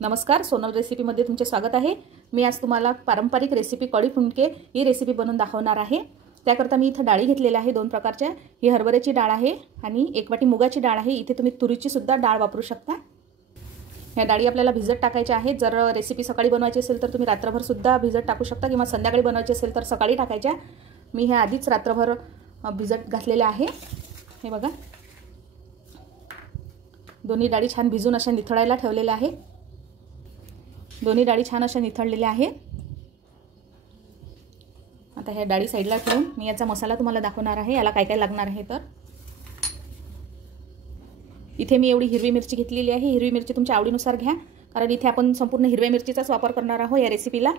नमस्कार, सोनल रेसिपीमध्ये तुमचे स्वागत आहे। मी आज तुम्हाला पारंपरिक रेसिपी कढी फुंडके ही रेसिपी बनवून दाखवणार आहे। त्याकरता मी इथे डाळी घेतलेल्या आहे दोन प्रकारच्या। ही हरभऱ्याची डाळ आहे आणि एक वाटी मुगाची डाळ आहे। इथे तुम्ही तुरीची सुद्धा डाळ वापरू शकता। या डाळी आपल्याला भिजत टाकायच्या आहेत। जर रेसिपी सकाळी बनवायची असेल तर तुम्ही रात्रभर सुद्धा भिजत टाकू शकता किंवा संध्याकाळी बनवायची असेल तर सकाळी टाकायच्या। मी हे आधीच रात्रभर भिजत घातलेले आहे। हे बघा, दोन्ही डाळी छान भिजून अशा निथळायला ठेवलेल्या आहे। दोन्ही डाळी छान अशा निथळलेल्या आहेत। आता ह्या डाळी साइडला ठेवून मी याचा मसाला तुम्हाला दाखवणार आहे। याला काय काय लागणार आहे तर इथे मी एवढी हिरवी मिरची घेतलेली आहे। हिरवी मिरची तुमच्या आवडीनुसार घ्या, कारण इथे आपण संपूर्ण हिरव्या मिरचीचाच वापर करणार आहोत या रेसिपीला।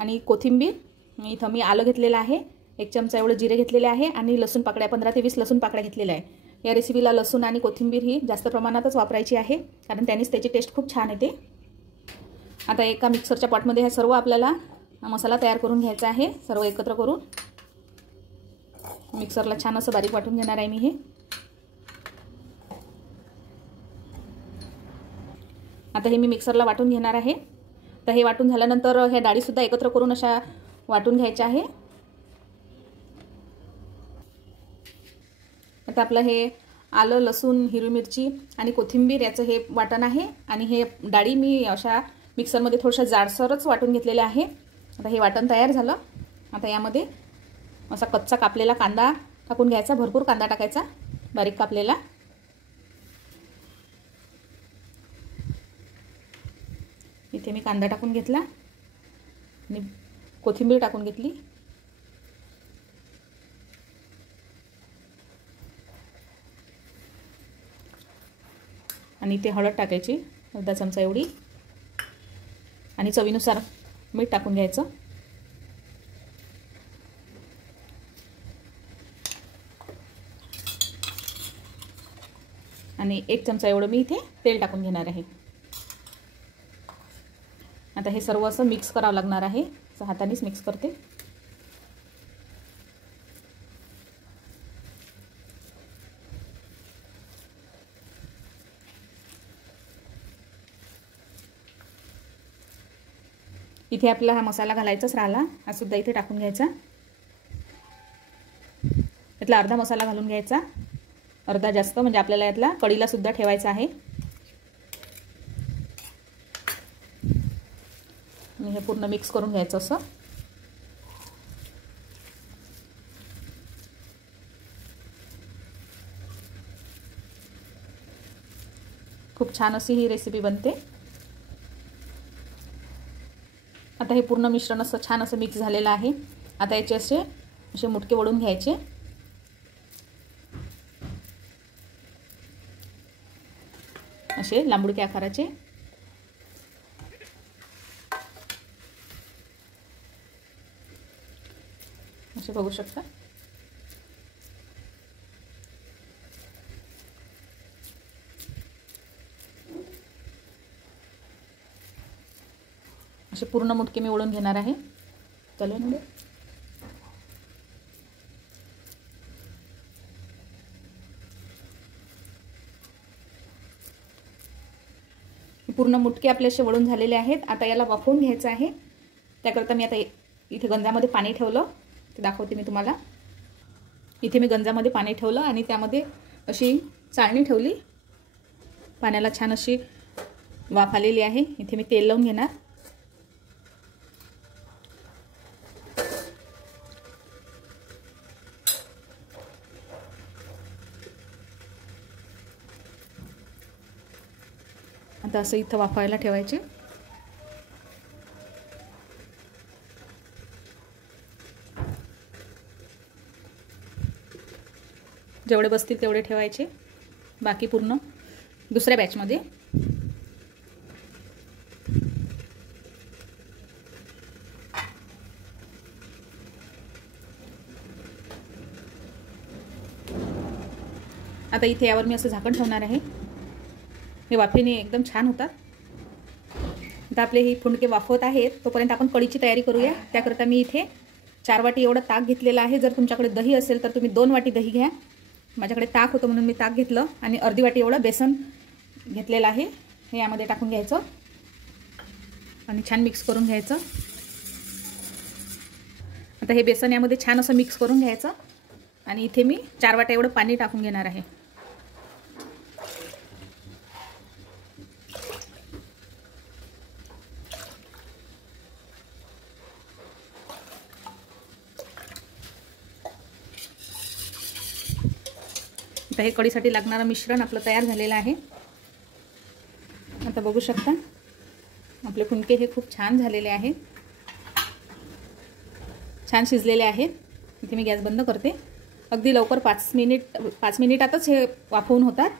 आणि कोथिंबीर इथे मी आलं घेतलेलं आहे, 1 चमचा एवढे जिरे घेतलेले आहे आणि लसूण पाकळ्या 15 ते 20 लसूण पाकळ्या घेतलेल्या आहे। या रेसिपीला लसूण आणि कोथिंबीर ही जास्त प्रमाणातच वापरायची आहे, कारण त्यानेच त्याची टेस्ट खूप छान येते। आता एका मिक्सरच्या पॉटमध्ये हे सर्व आपल्याला मसाला तयार करून घ्यायचा आहे। सर्व एकत्र करून मिक्सरला छान असं बारीक वाटून घेणार आहे मी हे। आता हे मी मिक्सरला वाटून घेणार आहे। तर हे वाटून झाल्यानंतर ह्या डाळी सुद्धा एकत्र करून अशा वाटून घ्यायच्या आहे। आता आपलं हे आलं, लसूण, हिरवी मिरची आणि कोथिंबीर याचं हे वाटण आहे आणि हे डाळी मी अशा मिक्सरमध्ये थोडंसं जाडसरच वाटून घेतलेले आहे। आता हे वाटण तयार झालं। आता यामध्ये असा कच्चा कापलेला कांदा टाकून घ्यायचा, भरपूर कांदा टाकायचा बारीक कापलेला। इथे मी कांदा टाकून घेतला आणि कोथिंबीर टाकून घेतली। आणि इथे हळद टाकायची अर्धा चमचा एवढी आणि चवीनुसार मीठ टाकून घ्यायचं। आणि 1 चमचा एवढं मी इथे तेल टाकून घेणार आहे। आता हे सर्व असं मिक्स करावं लागणार आहे। हातानेच मिक्स करते। इथे आपला हा मसाला घालायचाच राहिला, हा सुद्धा इथे टाकून घ्यायचा। यातला अर्धा मसाला घालून घ्यायचा, अर्धा जास्त, म्हणजे आपल्याला यातला कढीला सुद्धा ठेवायचा आहे। आणि हे पूर्ण मिक्स करून घ्यायचं असं। खूप छान अशी ही रेसिपी बनते। आता हे पूर्ण मिश्रण असं छान असं मिक्स झालेलं आहे। आता याचे असे मुटके वळून घ्यायचे। असे लांबुडके आकाराचे। असे बघू शकता। असे पूर्ण मुटके मी वळून घेणार आहे। चलो ना, पूर्ण मुटके आपले असे वळून झालेले आहेत। आता याला वाफवून घ्यायचं आहे। त्याकरता मी आता इथे गंजामध्ये पाणी ठेवलं, ते दाखवते मी तुम्हाला। इथे मी गंजामध्ये पाणी ठेवलं आणि त्यामध्ये अशी चाळणी ठेवली। पाण्याला छान अशी वाफ आलेली आहे। इथे मी तेल लावून घेणार। आता असं इथं वाफायला ठेवायचे। जेवढे बसतील तेवढे ठेवायचे, बाकी पूर्ण दुसऱ्या बॅचमध्ये। आता इथे यावर मी असं झाकण ठेवणार आहे। हे वाफेने एकदम छान होतात। आता आपले हे फुंडके वाफवत आहेत, तोपर्यंत आपण कढीची तयारी करूया। त्याकरता मी इथे 4 वाटी एवढं ताक घेतलेलं आहे। जर तुमच्याकडे दही असेल तर तुम्ही 2 वाटी दही घ्या। माझ्याकडे ताक होतं म्हणून मी ताक घेतलं आणि अर्धी वाटी एवढं बेसन घेतलेलं आहे। हे यामध्ये टाकून घ्यायचं। आणि छान मिक्स करून घ्यायचं। आता हे बेसन यामध्ये छान असं मिक्स करून घ्यायचं आणि इथे मी 4 वाट्या एवढं पाणी टाकून घेणार आहे। आता हे कढीसाठी लागणारं मिश्रण आपलं तयार झालेलं आहे। आता बघू शकता आपले फुणके हे खूप छान झालेले आहेत, छान शिजलेले आहेत। इथे मी गॅस बंद करते। अगदी लवकर 5 मिनिटातच हे वाफवून होतात।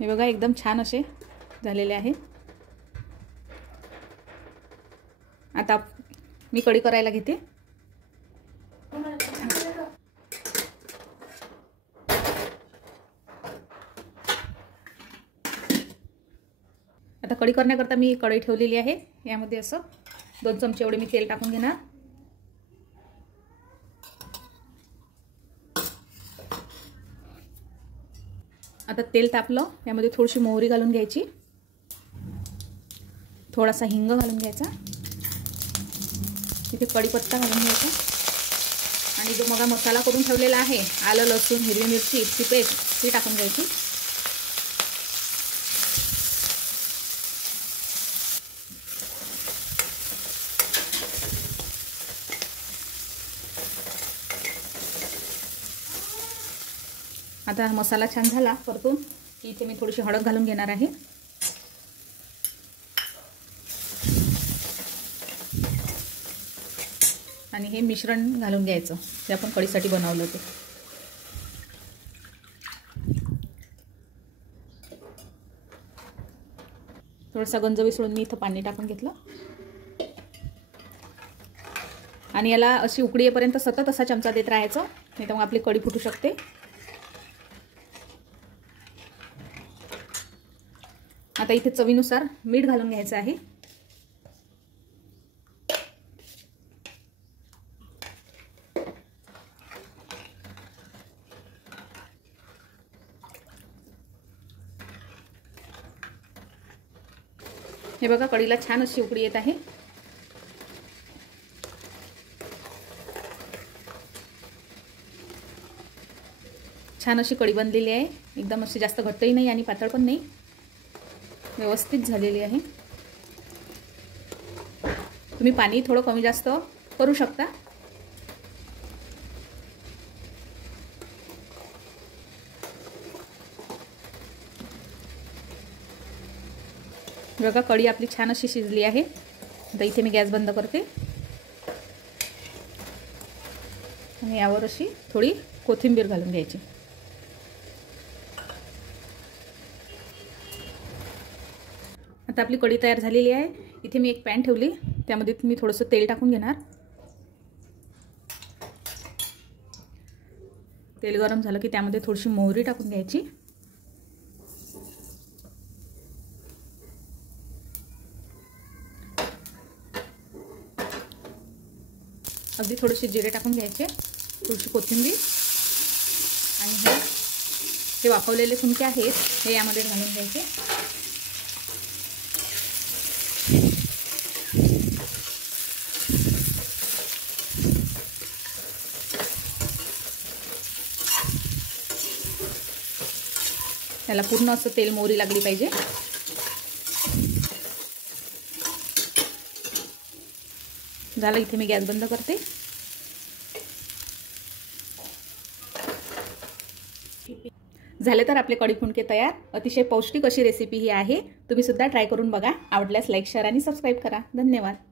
हे बघा एकदम छान असे झालेले आहेत। आता मी कढी करायला घेते। आता कढी करण्याकरता मी कढई ठेवलेली आहे। यामध्ये असं 2 चमचे एवढे मी तेल टाकून घेणार। आता तेल तापलं, यामध्ये थोडीशी मोहरी घालून घ्यायची, थोडासा हिंग घालून घ्यायचा, इथे कढीपत्ता घालून घ्यायचा आणि जो मग मसाला करून ठेवलेला आहे आलं लसूण हिरवी मिरची ची पेस्ट ती टाकून घ्यायची। आता मसाला छान झाला परतून की इथे मी थोडीशी हळद घालून घेणार आहे आणि हे मिश्रण घालून घ्यायचं जे आपण कढीसाठी बनवलं ते। थोडासा गंज विसळून मी इथं पाणी टाकून घेतलं आणि याला अशी उकळी येईपर्यंत सतत असा चमचा देत राहायचं, नाही तर मग आपली कढी फुटू शकते। आता इथे चवीनुसार मीठ घालून घ्यायचं आहे। हे बघा कढीला छान अशी उकळी येत आहे। छान अशी कढी बनलेली आहे, एकदम अशी जास्त घट्टही नाही आणि पातळ पण नाही, व्यवस्थित झालेली आहे। तुम्ही पाणी थोडं कमी जास्त करू शकता। बघा कढी आपली छान अशी शिजली आहे। आता इथे मी गॅस बंद करते आणि यावर अशी थोडी कोथिंबीर घालून घ्यायची। आता आपली कढी तयार झालेली आहे। इथे मी एक पॅन ठेवली, त्यामध्ये मी थोडंसं तेल टाकून घेणार। तेल गरम झालं की त्यामध्ये थोडीशी मोहरी टाकून घ्यायची, अगदी थोडेसे जिरे टाकून घ्यायचे, थोडीशी कोथिंबीर आणि हे वाफवलेले फुणके आहेत हे यामध्ये घालून घ्यायचे। त्याला पूर्ण असं तेल मोहरी लागली पाहिजे। झालं, इथे मी गॅस बंद करते। झाले तर आपले कढी फुणके तयार। अतिशय पौष्टिक अशी रेसिपी ही आहे, तुम्ही सुद्धा ट्राय करून बघा। आवडल्यास लाईक शेअर आणि सबस्क्राईब करा। धन्यवाद।